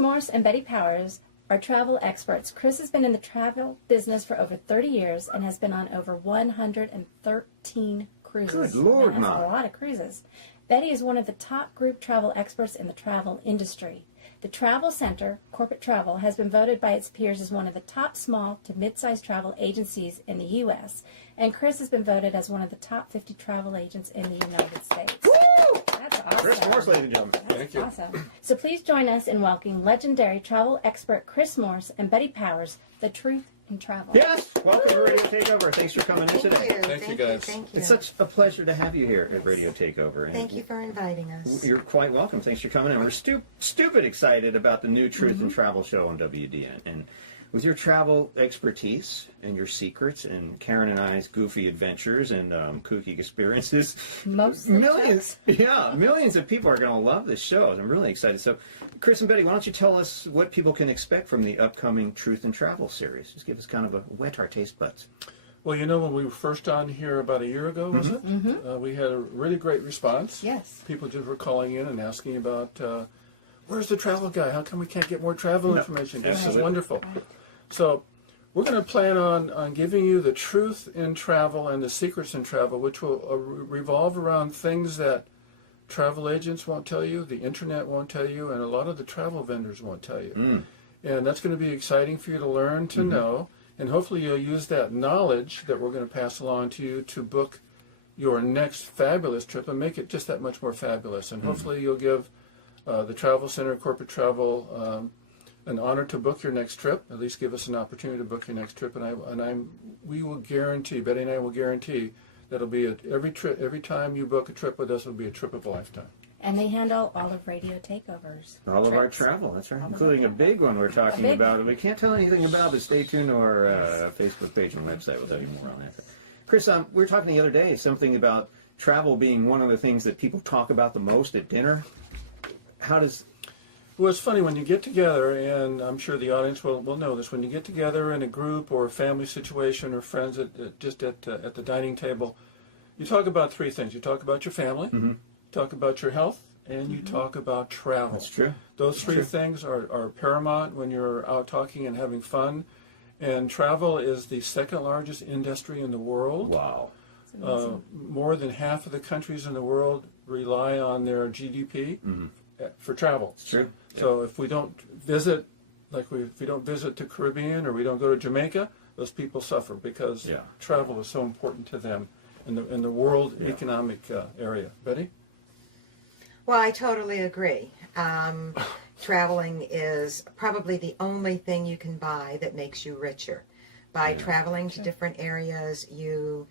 Morse and Betty Powers are travel experts. Chris has been in the travel business for over 30 years and has been on over 113 cruises. Good Lord, That's Mom. a lot of cruises. Betty is one of the top group travel experts in the travel industry. The Travel Center, Corporate Travel, has been voted by its peers as one of the top small to mid-sized travel agencies in the U.S., and Chris has been voted as one of the top 50 travel agents in the United States. Woo! That's awesome. Chris Morse, ladies and gentlemen. Thank you. Awesome. So please join us in welcoming legendary travel expert Chris Morse and Betty Powers, the truth in travel. Yes, welcome to Radio Takeover. Thanks for coming in today. Thank you, guys. Thank you. It's such a pleasure to have you here at Radio Takeover. And Thank you for inviting us. You're quite welcome. Thanks for coming in. We're stupid excited about the new Truth and Travel show on WDN. And with your travel expertise and your secrets and Karen and I's goofy adventures and kooky experiences, millions of people are going to love this show. I'm really excited. So, Chris and Betty, why don't you tell us what people can expect from the upcoming Truth and Travel series? Just give us kind of a whet our taste buds. Well, you know, when we were first on here about a year ago, was it? We had a really great response. Yes. People just were calling in and asking about, where's the travel guy? How come we can't get more travel information? This is Absolutely. wonderful. So we're going to plan on giving you the truth in travel and the secrets in travel, which will revolve around things that travel agents won't tell you, the internet won't tell you, and a lot of the travel vendors won't tell you. And that's going to be exciting for you to learn, to know, and hopefully you'll use that knowledge that we're going to pass along to you to book your next fabulous trip and make it just that much more fabulous. And hopefully you'll give the Travel Center, Corporate Travel, an honor to book your next trip. At least give us an opportunity to book your next trip, we will guarantee, Betty and I will guarantee, that'll be every time you book a trip with us will be a trip of a lifetime. And they handle all of Radio Takeovers. All of our trips. travel, that's right, including a big one we're talking big about. We can't tell anything about it. Stay tuned to our Facebook page and website. We'll tell you more on that. Chris, we were talking the other day, something about travel being one of the things that people talk about the most at dinner. Well, it's funny when you get together, and I'm sure the audience will know this, when you get together in a group or a family situation or friends at the dining table, you talk about three things. You talk about your family, you talk about your health, and you talk about travel. That's true. Those three things are paramount when you're out talking and having fun. And travel is the second largest industry in the world. Wow. More than half of the countries in the world rely on their GDP for travel. It's true. So if we don't visit, if we don't visit the Caribbean or we don't go to Jamaica, those people suffer because travel is so important to them in the world economic area. Betty? Well, I totally agree. Traveling is probably the only thing you can buy that makes you richer. By traveling to different areas, you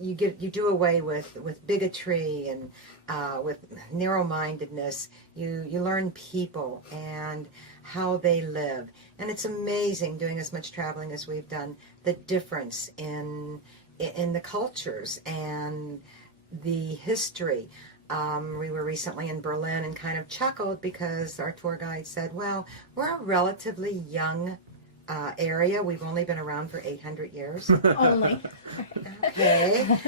do away with bigotry and with narrow-mindedness. You learn people and how they live, and it's amazing doing as much traveling as we've done. The difference in the cultures and the history. We were recently in Berlin and kind of chuckled because our tour guide said, "Well, we're a relatively young area. We've only been around for 800 years." Only. Okay.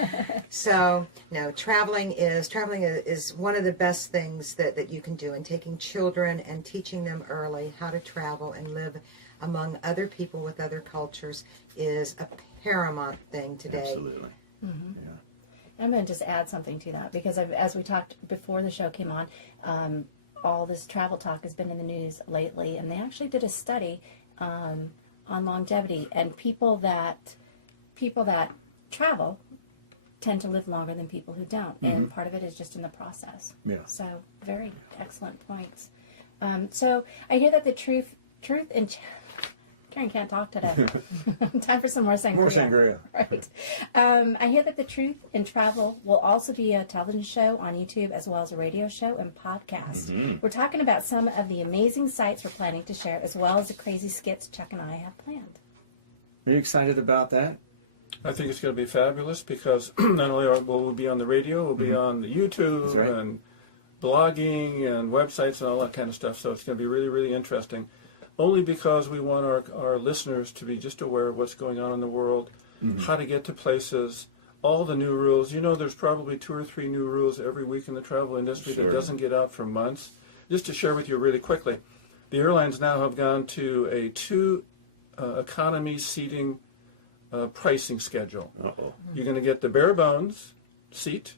So, no, traveling is one of the best things that you can do. And taking children and teaching them early how to travel and live among other people with other cultures is a paramount thing today. Absolutely. Yeah. I'm going to just add something to that because as we talked before the show came on, all this travel talk has been in the news lately, and they actually did a study on longevity, and people that travel tend to live longer than people who don't, and part of it is just in the process. Yeah. So very excellent points. So I hear that the truth in Karen can't talk today. Time for some more sangria. More sangria. Right. I hear that the Truth in Travel will also be a television show on YouTube as well as a radio show and podcast. We're talking about some of the amazing sites we're planning to share as well as the crazy skits Chuck and I have planned. Are you excited about that? I think it's going to be fabulous because not only will we be on the radio, we'll be on the YouTube and blogging and websites and all that kind of stuff. So it's going to be really, really interesting. Only because we want our listeners to be just aware of what's going on in the world, how to get to places, all the new rules. You know, there's probably 2 or 3 new rules every week in the travel industry that doesn't get out for months just to share with you really quickly, the airlines now have gone to a 2 economy seating pricing schedule. Uh-oh. You're going to get the bare bones seat.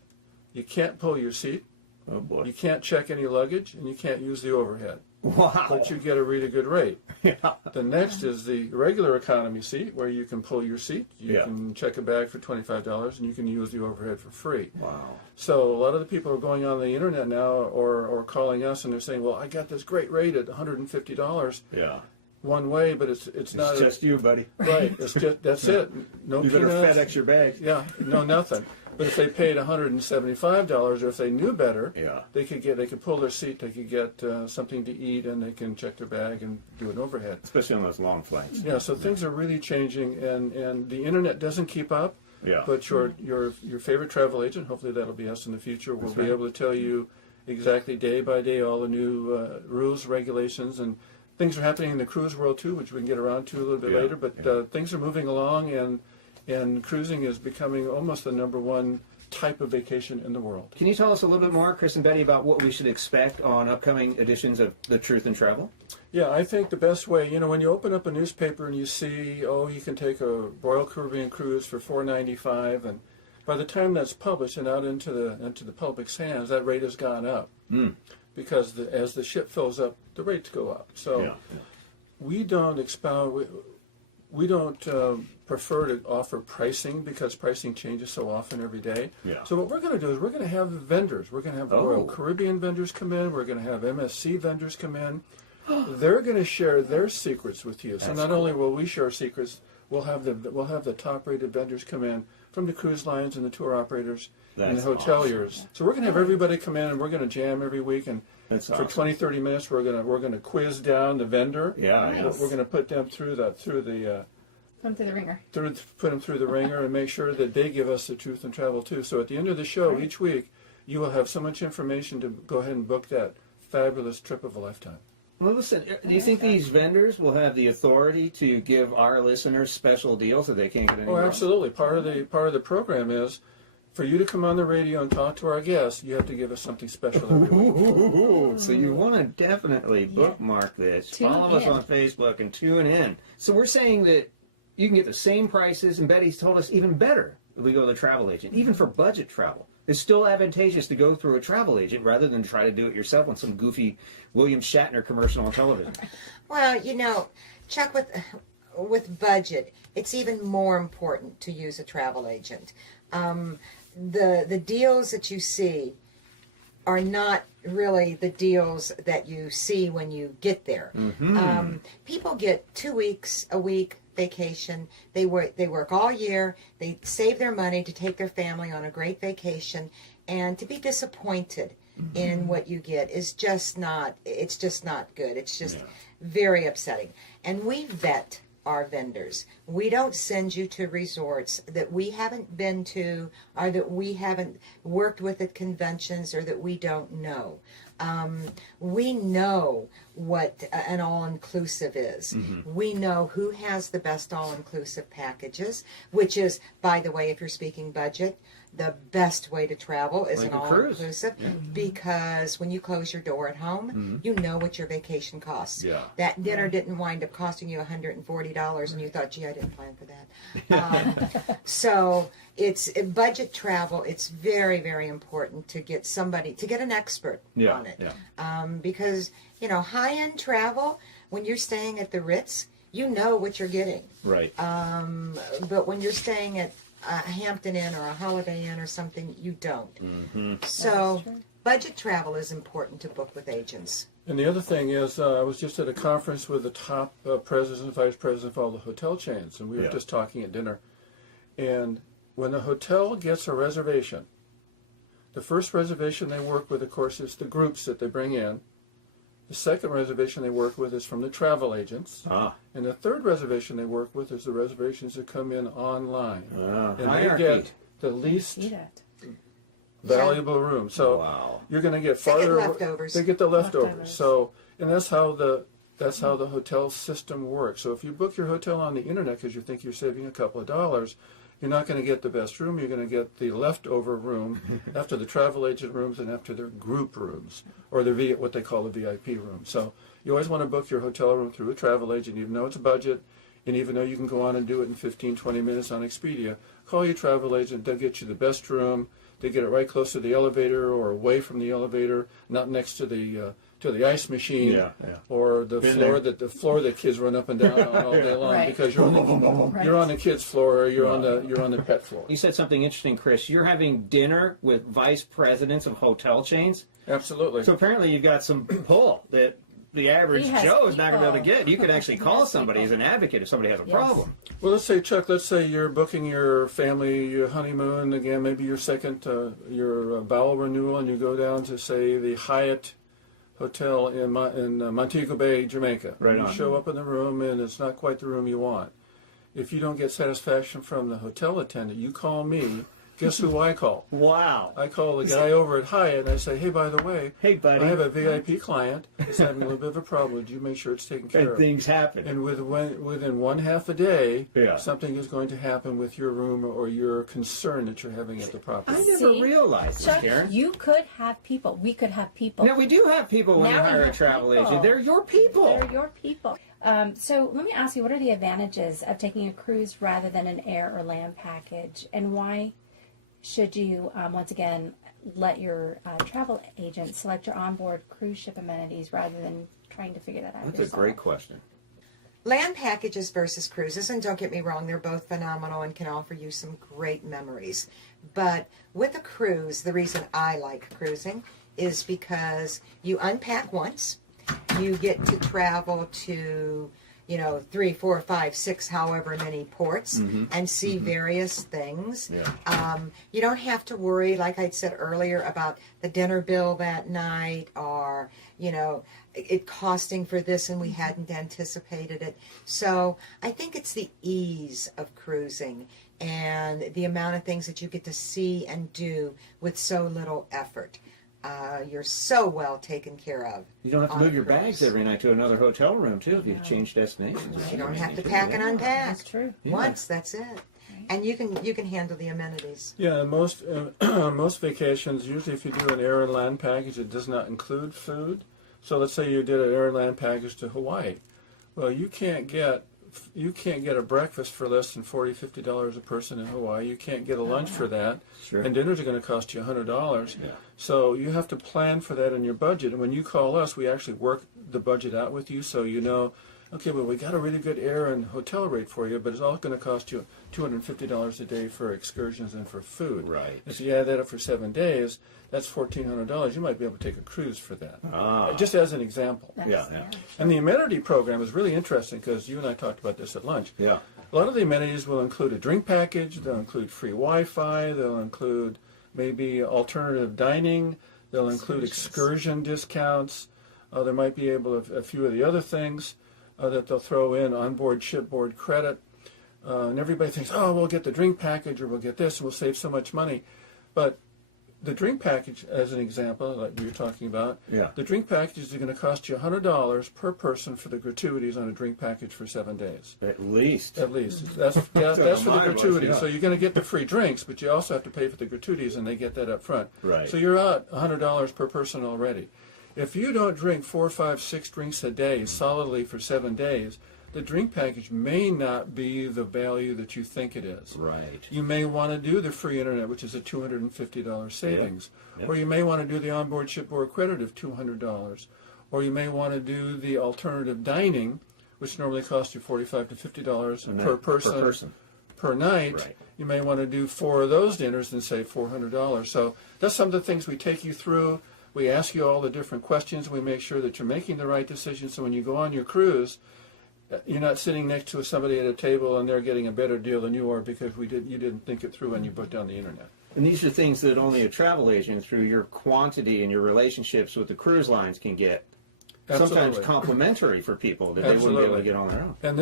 You can't pull your seat. Oh, boy. You can't check any luggage, and you can't use the overhead. Wow. But you get a really good rate. Yeah. The next is the regular economy seat, where you can pull your seat. You Yeah. can check a bag for $25, and you can use the overhead for free. Wow. So a lot of the people are going on the internet now or calling us, and they're saying, well, I got this great rate at $150 Yeah. one way, but it's not It's just you, buddy. right. It's just that's it. No You better peanuts. FedEx your bags. Yeah, no nothing. But if they paid $175, or if they knew better, Yeah. they could pull their seat, they could get something to eat, and they can check their bag and do an overhead. Especially on those long flights. Yeah, so things are really changing, and the internet doesn't keep up. Yeah. But your favorite travel agent, hopefully that'll be us in the future, will be able to tell you exactly day by day all the new rules, regulations, and things are happening in the cruise world too, which we can get around to a little bit Yeah, later. But things are moving along, and cruising is becoming almost the number one type of vacation in the world. Can you tell us a little bit more, Chris and Betty, about what we should expect on upcoming editions of The Truth in Travel? Yeah, I think the best way, when you open up a newspaper and you see, you can take a Royal Caribbean cruise for $4.95, and by the time that's published and out into the public's hands, that rate has gone up. Because as the ship fills up, the rates go up. So Yeah. we don't expound. We don't prefer to offer pricing because pricing changes so often every day. Yeah. So what we're going to do is we're going to have vendors. We're going to have the Royal Oh. Caribbean vendors come in. We're going to have MSC vendors come in. They're going to share their secrets with you. So That's not only will we share secrets, we'll have the top-rated vendors come in from the cruise lines and the tour operators and the That's hoteliers. awesome. So we're going to have everybody come in, and we're going to jam every week. And That's for awesome. 20, 30 minutes, we're going to quiz down the vendor. Yeah, Nice. We're going to put them through the Come through the ringer. put them through the ringer and make sure that they give us the truth and travel too. So at the end of the show each week, you will have so much information to go ahead and book that fabulous trip of a lifetime. Well, listen, do you think these vendors will have the authority to give our listeners special deals that they can't get Oh, anywhere else? absolutely. Part of the program is for you to come on the radio and talk to our guests. You have to give us something special every week. Ooh, so you want to definitely bookmark this. Tune Follow us in. on Facebook and tune in. So we're saying that you can get the same prices, and Betty's told us even better if we go to the travel agent, even for budget travel. It's still advantageous to go through a travel agent rather than try to do it yourself on some goofy William Shatner commercial on television. Well, Chuck, with budget, it's even more important to use a travel agent. The deals that you see are not really the deals that you see when you get there. People get 2 weeks, a week vacation. They work all year. They save their money to take their family on a great vacation, and to be disappointed in what you get is just not. It's just not good. It's just very upsetting. And we vet our vendors. We don't send you to resorts that we haven't been to, or that we haven't worked with at conventions, or that we don't know. We know what an all-inclusive is. We know who has the best all-inclusive packages, which is, by the way, if you're speaking budget, the best way to travel is Like an a cruise. all-inclusive, because when you close your door at home, you know what your vacation costs. Yeah. That dinner didn't wind up costing you $140, and you thought, gee, I didn't plan for that. So it's budget travel. It's very, very important to get an expert on it. Because, high-end travel, when you're staying at the Ritz, you know what you're getting. Right. But when you're staying at a Hampton Inn or a Holiday Inn or something, you don't. So budget travel is important to book with agents. And the other thing is, I was just at a conference with the top presidents and vice presidents of all the hotel chains, and we were just talking at dinner. And when the hotel gets a reservation, the first reservation they work with, of course, is the groups that they bring in. The second reservation they work with is from the travel agents. And the third reservation they work with is the reservations that come in online. And they hierarchy. get the least See that? valuable room. So Wow. you're going to get They get farther. leftovers. They get the leftovers. Leftovers. So, and that's how the hotel system works. So if you book your hotel on the internet because you think you're saving a couple of dollars, you're not going to get the best room. You're going to get the leftover room after the travel agent rooms and after their group rooms, or their what they call the VIP room. So you always want to book your hotel room through a travel agent, even though it's a budget, and even though you can go on and do it in 15, 20 minutes on Expedia. Call your travel agent. They'll get you the best room. They get it right close to the elevator or away from the elevator, not next to the ice machine, or the floor that kids run up and down on all day long, Right. because you're on the kids' floor, or you're on the pet floor. You said something interesting, Chris. You're having dinner with vice presidents of hotel chains. Absolutely. So apparently you've got some pull that the average He has Joe is not going to be able to people. get. You could actually call has somebody people. as an advocate if somebody has a Yes. problem. Well, let's say, Chuck, you're booking your family, your honeymoon, again, maybe your second, your bowel renewal, and you go down to, say, the Hyatt Hotel in Montego Bay, Jamaica. Right You on. show up in the room, and it's not quite the room you want. If you don't get satisfaction from the hotel attendant, you call me. Guess who I call? Wow. I call the guy over at Hyatt, and I say, hey, by the way, Hey, buddy. I have a VIP client that's having a little bit of a problem. Would you make sure it's taken care And of? things happen. And within 1/2 a day, Yeah. something is going to happen with your room or your concern that you're having at the I property. never See? realized this, Chuck, Karen. you could have people. We could have people. Now, we do have people when you Now we hire a have travel people. agent. They're your people. They're your people. So let me ask you, what are the advantages of taking a cruise rather than an air or land package, and why should you, once again, let your travel agent select your onboard cruise ship amenities rather than trying to figure that out That's yourself? a great question. Land packages versus cruises, and don't get me wrong, they're both phenomenal and can offer you some great memories. But with a cruise, the reason I like cruising is because you unpack once, you get to travel to, 3, 4, 5, 6, however many ports, and see various things. Yeah. You don't have to worry, like I said earlier, about the dinner bill that night, or it costing for this and we hadn't anticipated it. So I think it's the ease of cruising and the amount of things that you get to see and do with so little effort. You're so well taken care of. You don't have to on move a your cruise. bags every night to another hotel room, too, if you change destinations. You don't have to pack and unpack. That's true. Once, that's it. And you can handle the amenities. Yeah, and most most vacations, usually if you do an air and land package, it does not include food. So let's say you did an air and land package to Hawaii. Well, you can't get a breakfast for less than $40, $50 a person in Hawaii. You can't get a lunch for that. Sure. And dinners are going to cost you $100. Yeah. So you have to plan for that in your budget. And when you call us, we actually work the budget out with you, so you know, okay, well, we got a really good air and hotel rate for you, but it's all going to cost you $250 a day for excursions and for food. Right. If you add that up for 7 days, that's $1,400. You might be able to take a cruise for that. Ah. Just as an example. That's- Yeah. And the amenity program is really interesting because you and I talked about this at lunch. Yeah. A lot of the amenities will include a drink package, they'll include free Wi-Fi, they'll include maybe alternative dining, they'll include excursion discounts, there might be a few of the other things that they'll throw in, onboard shipboard credit, and everybody thinks, oh, we'll get the drink package or we'll get this and we'll save so much money. But the drink package, as an example, like we were talking about, Yeah. the drink packages are going to cost you $100 per person for the gratuities on a drink package for 7 days. At least. At least. That's for the mine was, gratuities. yeah. So you're going to get the free drinks, but you also have to pay for the gratuities, and they get that up front. Right. So you're out $100 per person already. If you don't drink 4, 5, 6 drinks a day solidly for 7 days, the drink package may not be the value that you think it is. Right. You may want to do the free internet, which is a $250 savings. Yeah. Or you may want to do the onboard shipboard credit of $200. Or you may want to do the alternative dining, which normally costs you $45 to $50 per person per night. Right. You may want to do 4 of those dinners and save $400. So that's some of the things we take you through. We ask you all the different questions. We make sure that you're making the right decision. So when you go on your cruise, you're not sitting next to somebody at a table and they're getting a better deal than you are because you didn't think it through when you put down the internet. And these are things that only a travel agent, through your quantity and your relationships with the cruise lines, can get. Sometimes Absolutely. complimentary for people that they wouldn't be able to Absolutely. get on their own. And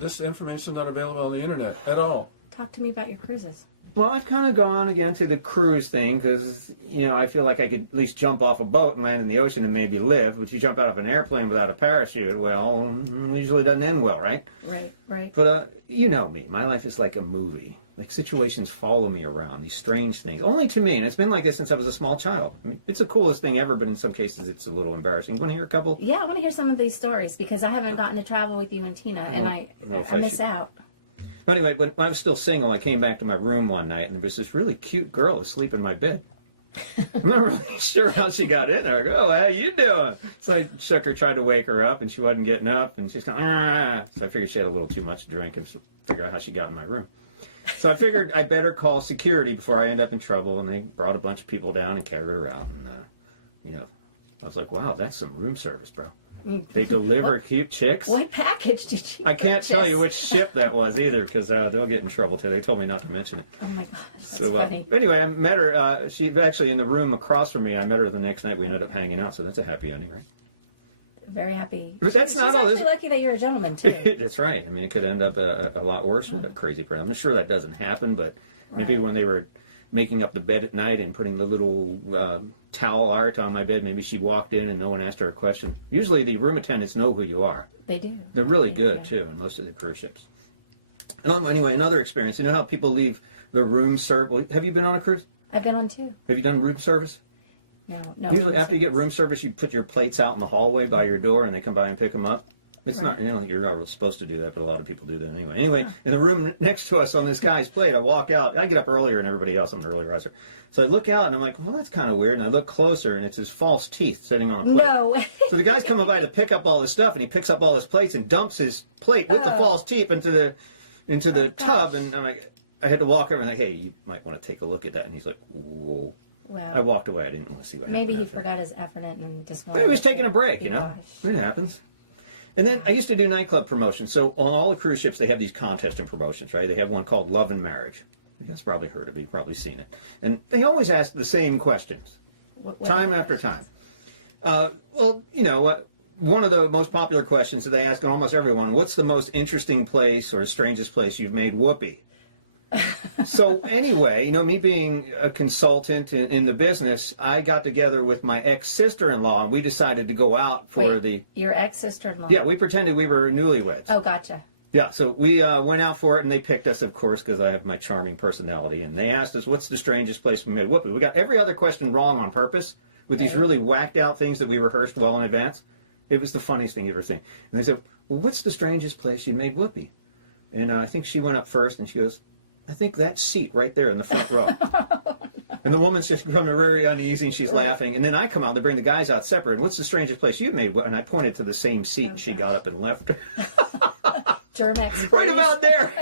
this information is not available on the internet at all. Talk to me about your cruises. Well, I've kind of gone again to the cruise thing because, I feel like I could at least jump off a boat and land in the ocean and maybe live. But you jump out of an airplane without a parachute, well, usually doesn't end well, right? Right. But you know me. My life is like a movie. Like situations follow me around, these strange things. Only to me, and it's been like this since I was a small child. I mean, it's the coolest thing ever, but in some cases it's a little embarrassing. Want to hear a couple? Yeah, I want to hear some of these stories because I haven't gotten to travel with you and Tina, and I miss out. But anyway, when I was still single, I came back to my room one night, and there was this really cute girl asleep in my bed. I'm not really sure how she got in there. I go, "Oh, how you doing?" So I shook her, tried to wake her up, and she wasn't getting up, and she's going, "Ah." So I figured she had a little too much to drink, and figure out how she got in my room. So I figured I better call security before I end up in trouble, and they brought a bunch of people down and carried her out. And, I was like, wow, that's some room service, bro. They deliver cute chicks. What package did you I can't purchase? tell you which ship that was either, because they'll get in trouble too. They told me not to mention it. Oh my gosh, that's So, funny. anyway, I met her. She's actually in the room across from me. I met her the next night. We ended up hanging out, so that's a happy ending, right? Very happy. But that's She's not all. actually This- lucky that you're a gentleman too. That's right. I mean, it could end up a lot worse with a crazy person. I'm sure that doesn't happen, but maybe when they were making up the bed at night and putting the little towel art on my bed, maybe she walked in and no one asked her a question. Usually the room attendants know who you are. They do. They're really They good, do. too, in most of the cruise ships. And anyway, another experience. You know how people leave the room service? Have you been on a cruise? I've been on two. Have you done room service? No. Usually after you get room service, you put your plates out in the hallway by your door and they come by and pick them up. It's not, you're not really supposed to do that, but a lot of people do that anyway. Anyway, in the room next to us on this guy's plate, I walk out. I get up earlier than everybody else. I'm an early riser. So I look out and I'm like, well, that's kind of weird. And I look closer and it's his false teeth sitting on a plate. No. So the guy's coming by to pick up all his stuff and he picks up all his plates and dumps his plate with the false teeth into the tub. And I'm like, I had to walk over and like, hey, you might want to take a look at that. And he's like, whoa. Well, I walked away. I didn't want to see what maybe happened. he after. forgot his effort and just wanted But he was to taking a break, be you know. washed. It happens. And then I used to do nightclub promotions. So on all the cruise ships, they have these contests and promotions, right? They have one called Love and Marriage. You guys probably heard of it. You've probably seen it. And they always ask the same questions, What time after time. Well, you know what? One of the most popular questions that they ask on almost everyone, what's the most interesting place or strangest place you've made whoopee? So anyway, me being a consultant in the business, I got together with my ex-sister-in-law and we decided to go out for Wait, your ex-sister-in-law? Yeah, we pretended we were newlyweds. Oh, gotcha. Yeah, so we went out for it and they picked us, of course, because I have my charming personality. And they asked us, what's the strangest place we made whoopee? We got every other question wrong on purpose with these really whacked out things that we rehearsed well in advance. It was the funniest thing you've ever seen. And they said, well, what's the strangest place you made whoopee? And I think she went up first and she goes, I think that seat right there in the front row. And the woman's just becoming very uneasy and she's laughing. And then I come out, they bring the guys out separate. What's the strangest place you made? And I pointed to the same seat and she got up and left. Germex. Right about there.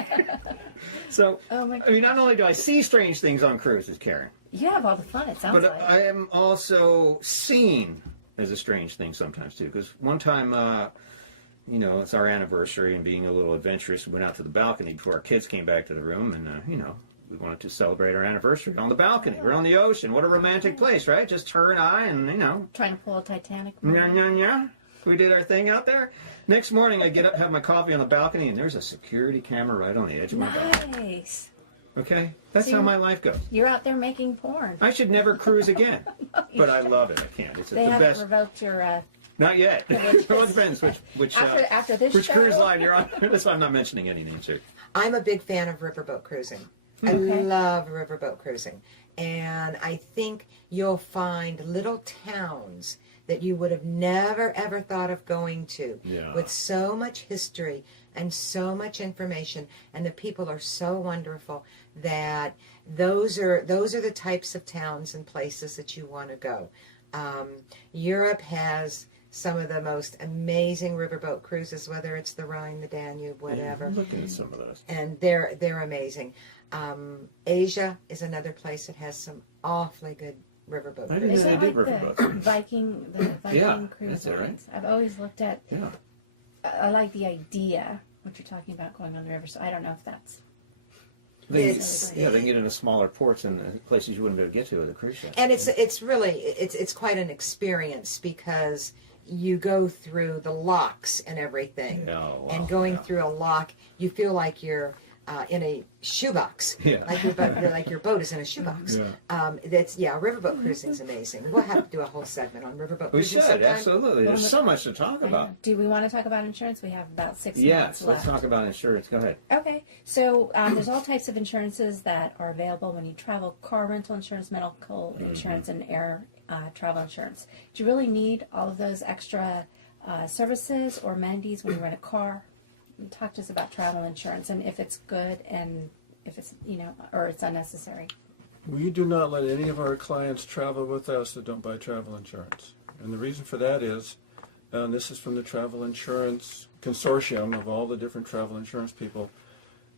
So, Oh my I mean, not only do I see strange things on cruises, Karen, You have all the fun, it sounds but like. I am also seen as a strange thing sometimes too. Because one time, it's our anniversary and being a little adventurous, we went out to the balcony before our kids came back to the room and, we wanted to celebrate our anniversary on the balcony. We're on the ocean. What a romantic place, right? Just her and I and, Trying to pull a Titanic. yeah. We did our thing out there. Next morning, I get up, have my coffee on the balcony, and there's a security camera right on the edge of my balcony. Nice. Okay? That's So how my life goes. You're out there making porn. I should never cruise again. But I love it. I can't. It's They the haven't best. revoked your... Not yet. It depends which after this which show? cruise line you're on. That's why I'm not mentioning any names here. I'm a big fan of riverboat cruising. I Okay. love riverboat cruising. And I think you'll find little towns that you would have never ever thought of going to Yeah. with so much history and so much information, and the people are so wonderful that those are the types of towns and places that you want to go. Europe has some of the most amazing riverboat cruises, whether it's the Rhine, the Danube, whatever. I'm looking at some of those. And they're amazing. Asia is another place that has some awfully good riverboat I didn't cruises. Is Yeah, that they like did the riverboats. Viking Yeah, cruise that's it, right? lines? I've always looked at... Yeah. I like the idea, what you're talking about, going on the river, so I don't know if that's... It's- They can get into smaller ports and places you wouldn't be able to get to with a cruise ship. And it's really it's quite an experience because you go through the locks and everything. Yeah, wow, And going yeah. through a lock, you feel like you're in a shoebox. Yeah. Like your boat is in a shoebox. Yeah. Riverboat cruising is amazing. We'll have to do a whole segment on riverboat We cruising should, sometime. absolutely. There's so much to talk I know. about. Do we want to talk about insurance? We have about 6 Yes, minutes let's left. talk about insurance. Go ahead. Okay, so there's all types of insurances that are available when you travel: car rental insurance, medical insurance, and air travel insurance. Do you really need all of those extra services or amenities when you rent a car? Talk to us about travel insurance and if it's good and if it's, or it's unnecessary. We do not let any of our clients travel with us that don't buy travel insurance. And the reason for that is, and this is from the Travel Insurance Consortium of all the different travel insurance people,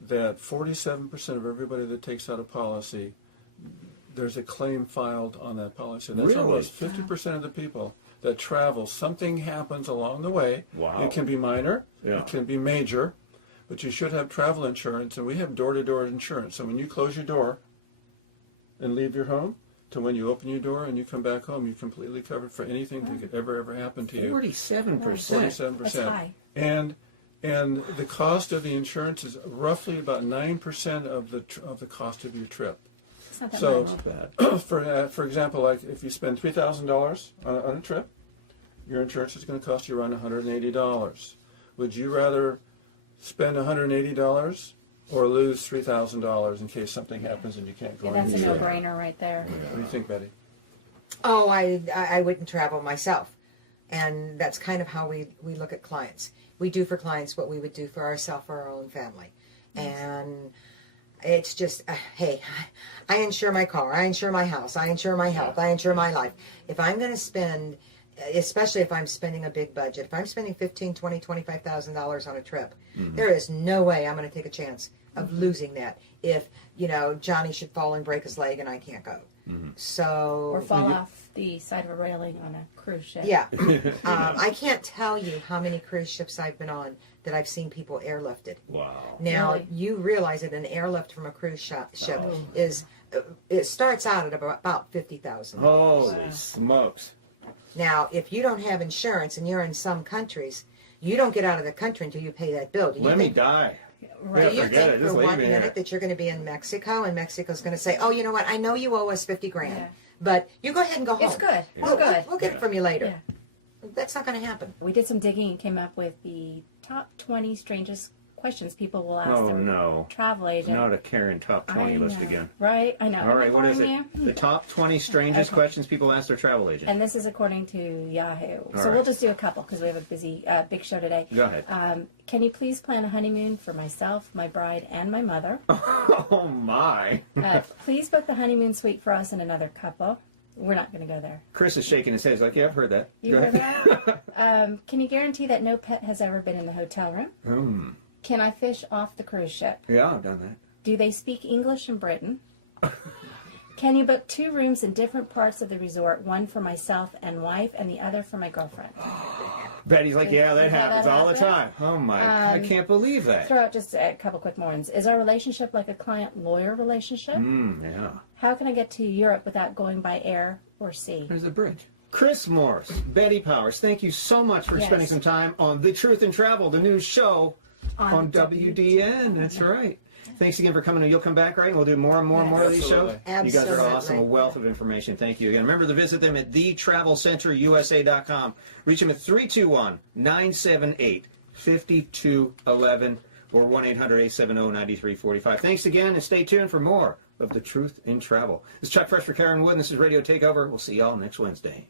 that 47% of everybody that takes out a policy, there's a claim filed on that policy. That's Really? almost 50% of the people that travel. Something happens along the way. Wow. It can be minor, Yeah. it can be major, but you should have travel insurance, and we have door-to-door insurance. So when you close your door and leave your home, to when you open your door and you come back home, you're completely covered for anything that could ever happen to you. 47%. 47%. That's high. And the cost of the insurance is roughly about 9% of the cost of your trip. It's not that So- much. Not bad. For example, like if you spend $3,000 on a trip, your insurance is going to cost you around $180. Would you rather spend $180 or lose $3,000 in case something happens and you can't go Yeah, on that's a your trip? no-brainer right there. What do you think, Betty? Oh, I wouldn't travel myself. And that's kind of how we look at clients. We do for clients what we would do for ourselves or our own family. And it's just, hey, I insure my car, I insure my house, I insure my health, I insure my life. If I'm going to spend, especially if I'm spending a big budget, if I'm spending $15,000, $20,000, $25,000 on a trip, there is no way I'm going to take a chance of losing that if, Johnny should fall and break his leg and I can't go. So Or fall off the side of a railing on a cruise ship. yeah. I can't tell you how many cruise ships I've been on that I've seen people airlifted. Wow. Now, Really? you realize that an airlift from a cruise ship is, it starts out at about $50,000. Holy smokes. Now, if you don't have insurance and you're in some countries, you don't get out of the country until you pay that bill. Do you Let me think, die. Right. do you forget think it. for Just leave one me here. minute that you're going to be in Mexico and Mexico's going to say, oh, you know what, I know you owe us 50 grand, Yeah. but you go ahead and go home. It's good. It's We'll, good. we'll get it from you later. Yeah. That's not going to happen. We did some digging and came up with the top 20 strangest questions people will ask Oh, their no. travel agent. Not a Karen top 20 I list know. again. Right? I know. All right, what is it? You? The top 20 strangest Okay. questions people ask their travel agent. And this is according to Yahoo. So right. we'll just do a couple because we have a busy, big show today. Go ahead. Can you please plan a honeymoon for myself, my bride, and my mother? Oh, my. Please book the honeymoon suite for us and another couple. We're not going to go there. Chris is shaking his head. He's like, yeah, I've heard that. You Go heard ahead. that? Can you guarantee that no pet has ever been in the hotel room? Can I fish off the cruise ship? Yeah, I've done that. Do they speak English in Britain? Can you book 2 rooms in different parts of the resort, one for myself and wife and the other for my girlfriend? Betty's like, yeah, that Did that happens all the happen? time. Oh, my. I can't believe that. Throw out just a couple quick ones. Is our relationship like a client-lawyer relationship? Yeah. How can I get to Europe without going by air or sea? There's a bridge. Chris Morris, Betty Powers, thank you so much for Yes. spending some time on The Truth in Travel, the new show on WDN. That's right. Thanks again for coming. You'll come back, right? And we'll do more and more and more of these shows. Absolutely. You guys are Absolutely. awesome. A wealth of information. Thank you again. Remember to visit them at thetravelcenterusa.com. Reach them at 321-978-5211 or 1-800-870-9345. Thanks again, and stay tuned for more of The Truth in Travel. This is Chuck Fresh for Karen Wood, and this is Radio Takeover. We'll see y'all next Wednesday.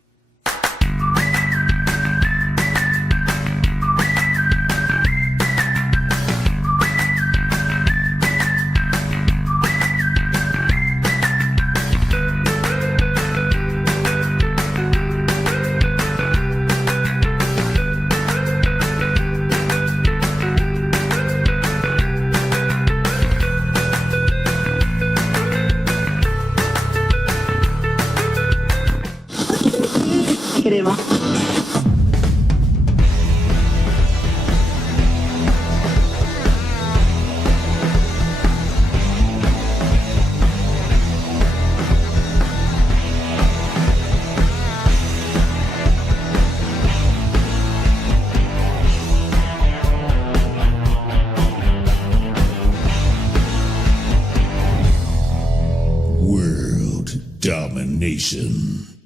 crema. Nation.